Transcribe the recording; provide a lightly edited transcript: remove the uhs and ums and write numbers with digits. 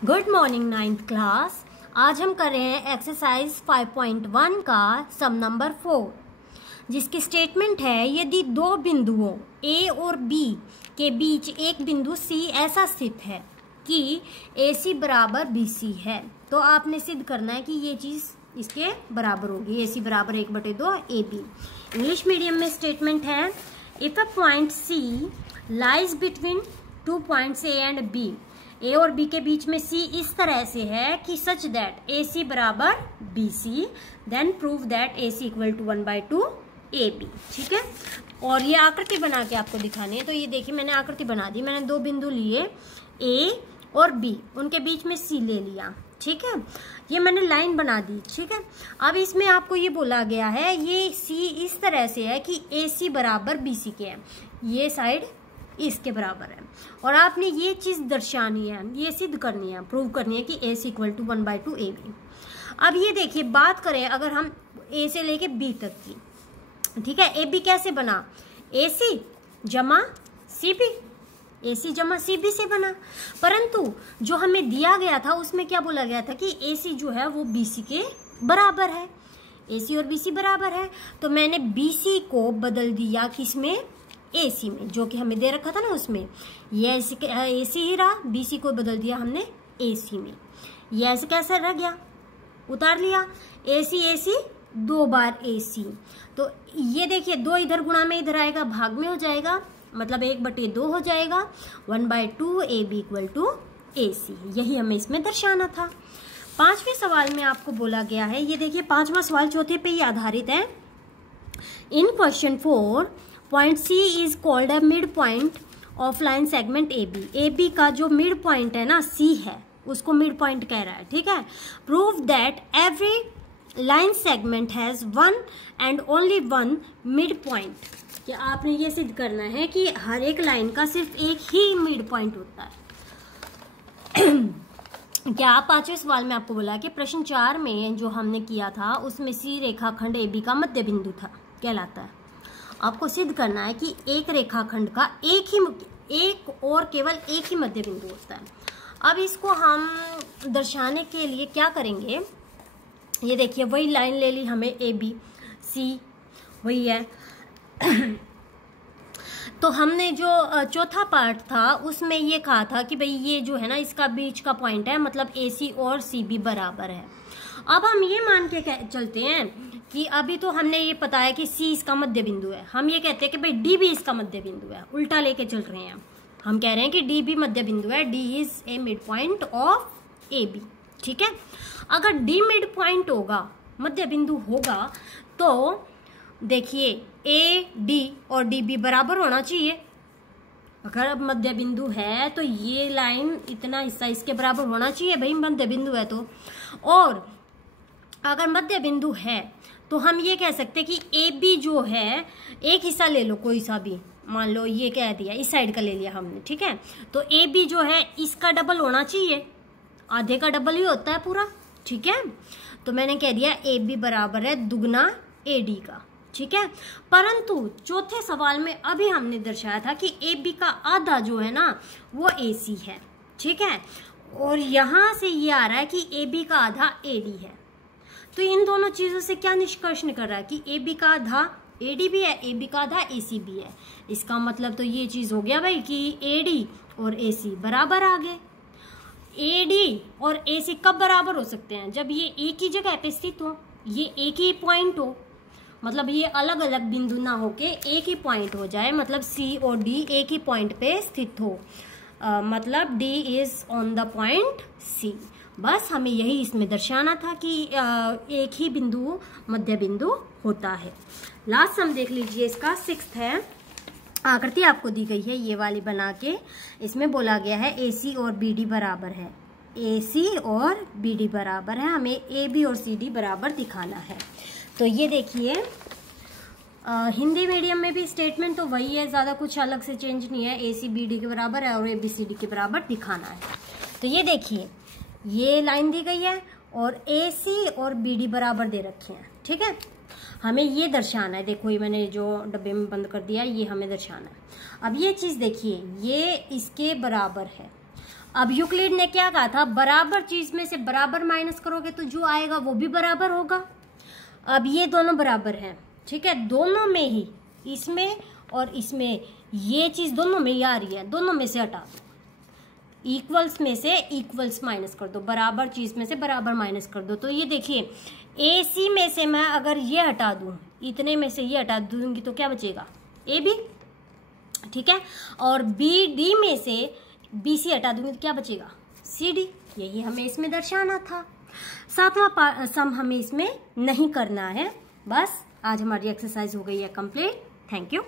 Good morning ninth class. आज हम कर रहे हैं एक्सरसाइज 5.1 का सम नंबर 4, जिसकी स्टेटमेंट है यदि दो बिंदुओं ए और बी के बीच एक बिंदु सी ऐसा स्थित है कि ए सी बराबर बी सी है, तो आपने सिद्ध करना है कि ये चीज इसके बराबर होगी। ए सी बराबर 1/2 ए बी। इंग्लिश मीडियम में स्टेटमेंट है if a point C lies between 2 points A and B, A और बी के बीच में सी इस तरह से है कि सच दैट ए सी बराबर B C, then prove that A C equal to 1/2 A B. ठीक है, और ये आकृति बना के आपको दिखानी है। तो ये देखिए मैंने आकृति बना दी। मैंने दो बिंदु लिए ए और बी, उनके बीच में सी ले लिया। ठीक है, ये मैंने लाइन बना दी। ठीक है, अब इसमें आपको ये बोला गया है ये सी इस तरह से है कि ए सी बराबर बी सी के है, ये साइड इसके बराबर है, और आपने ये चीज दर्शानी है, ये सिद्ध करनी है, प्रूव करनी है कि ए C equal to 1/2 A B. अब ये देखिए बात करें अगर हम ए से लेके बी तक की, ठीक है, ए बी कैसे बना, ए सी जमा सी बी, ए सी जमा सी बी से बना। परंतु जो हमें दिया गया था उसमें क्या बोला गया था कि ए सी जो है वो बी सी के बराबर है, ए सी और बी सी बराबर है। तो मैंने बी सी को बदल दिया किसमें, ए सी में, जो कि हमें दे रखा था ना उसमें। ये ए सी ही रहा, बी सी को बदल दिया हमने ए सी में। ये ऐसे कैसे रह गया, उतार लिया ए सी 2 बार ए सी। तो ये देखिए 2 इधर गुणा में इधर आएगा, भाग में हो जाएगा, मतलब 1/2 हो जाएगा। 1/2 ए बी इक्वल टू ए सी, यही हमें इसमें दर्शाना था। 5वें सवाल में आपको बोला गया है, ये देखिए 5वां सवाल चौथे पे ही आधारित है। In question 4 point C is called a mid point of line segment A B. A B का जो मिड पॉइंट है ना सी है, उसको मिड पॉइंट कह रहा है। ठीक है, prove that every line segment has one and only one mid point. कि आपने ये सिद्ध करना है कि हर एक लाइन का सिर्फ एक ही मिड पॉइंट होता है। क्या 5वें सवाल में आपको बोला कि प्रश्न 4 में जो हमने किया था उसमें सी रेखाखंड ए बी का मध्य बिंदु था, कहलाता है। आपको सिद्ध करना है कि एक रेखाखंड का एक और केवल एक ही मध्य बिंदु होता है। अब इसको हम दर्शाने के लिए क्या करेंगे, ये देखिए वही लाइन ले ली हमने ए बी सी, वही है। तो हमने जो चौथा पार्ट था उसमें ये कहा था कि भाई ये जो है ना इसका बीच का पॉइंट है, मतलब ए सी और सी बी बराबर है। अब हम ये मान के चलते हैं कि अभी तो हमने ये पता है कि सी इसका मध्य बिंदु है, हम ये कहते हैं कि भाई डी भी इसका मध्य बिंदु है। उल्टा लेके चल रहे हैं, हम कह रहे हैं कि डी भी मध्य बिंदु है, D is a mid point of A B. ठीक है, अगर डी मिड पॉइंट होगा, मध्य बिंदु होगा, तो देखिए ए डी और डी बी बराबर होना चाहिए। अगर अब मध्य बिंदु है तो ये लाइन इतना हिस्सा इसके बराबर होना चाहिए, भाई मध्य बिंदु है तो। और अगर मध्य बिंदु है तो हम ये कह सकते हैं कि ए बी जो है, एक हिस्सा ले लो कोई सा भी, मान लो ये कह दिया इस साइड का ले लिया हमने। ठीक है, तो ए बी जो है इसका डबल होना चाहिए, आधे का डबल ही होता है पूरा। ठीक है, तो मैंने कह दिया ए बी बराबर है दुगना ए डी का। ठीक है, परंतु चौथे सवाल में अभी हमने दर्शाया था कि ए बी का आधा जो है ना वो ए सी है। ठीक है, और यहां से ये आ रहा है कि ए बी का आधा ए डी है। तो इन दोनों चीजों से क्या निष्कर्ष कर रहा है कि ए बी का आधा ए डी भी है, ए बी का आधा ए सी भी है। इसका मतलब तो ये चीज हो गया भाई कि ए डी और ए सी बराबर आ गए। ए डी और ए सी कब बराबर हो सकते हैं, जब ये एक ही जगह पे स्थित हो, ये एक ही पॉइंट हो, मतलब ये अलग अलग बिंदु ना होके एक ही पॉइंट हो जाए, मतलब सी और डी एक ही पॉइंट पे स्थित हो, मतलब D is on the point C. बस हमें यही इसमें दर्शाना था कि एक ही बिंदु मध्य बिंदु होता है। लास्ट हम देख लीजिए, इसका 6th है। आकृति आपको दी गई है ये वाली बना के, इसमें बोला गया है ए सी और बी डी बराबर है, ए सी और बी डी बराबर है, हमें ए बी और सी डी बराबर दिखाना है। तो ये देखिए हिंदी मीडियम में भी स्टेटमेंट तो वही है, ज़्यादा कुछ अलग से चेंज नहीं है, ए सी बी डी के बराबर है और ए बी सी डी के बराबर दिखाना है। तो ये देखिए ये लाइन दी गई है और ए सी और बी डी बराबर दे रखे हैं। ठीक है, हमें ये दर्शाना है, देखो ये मैंने जो डब्बे में बंद कर दिया ये हमें दर्शाना है। अब ये चीज़ देखिए ये इसके बराबर है, अब यूक्लिड ने क्या कहा था, बराबर चीज में से बराबर माइनस करोगे तो जो आएगा वो भी बराबर होगा। अब ये दोनों बराबर हैं, ठीक है, दोनों में ही, इसमें और इसमें ये चीज दोनों में ही आ रही है, दोनों में से हटा दो, इक्वल्स में से इक्वल्स माइनस कर दो, बराबर चीज में से बराबर माइनस कर दो। तो ये देखिए AC में से मैं अगर ये हटा दूं, इतने में से ये हटा दूंगी तो क्या बचेगा, AB, ठीक है, और BD में से BC हटा दूंगी तो क्या बचेगा, CD। यही हमें इसमें दर्शाना था। 7वां सम हमें इसमें नहीं करना है। बस आज हमारी एक्सरसाइज हो गई है कंप्लीट। Thank you.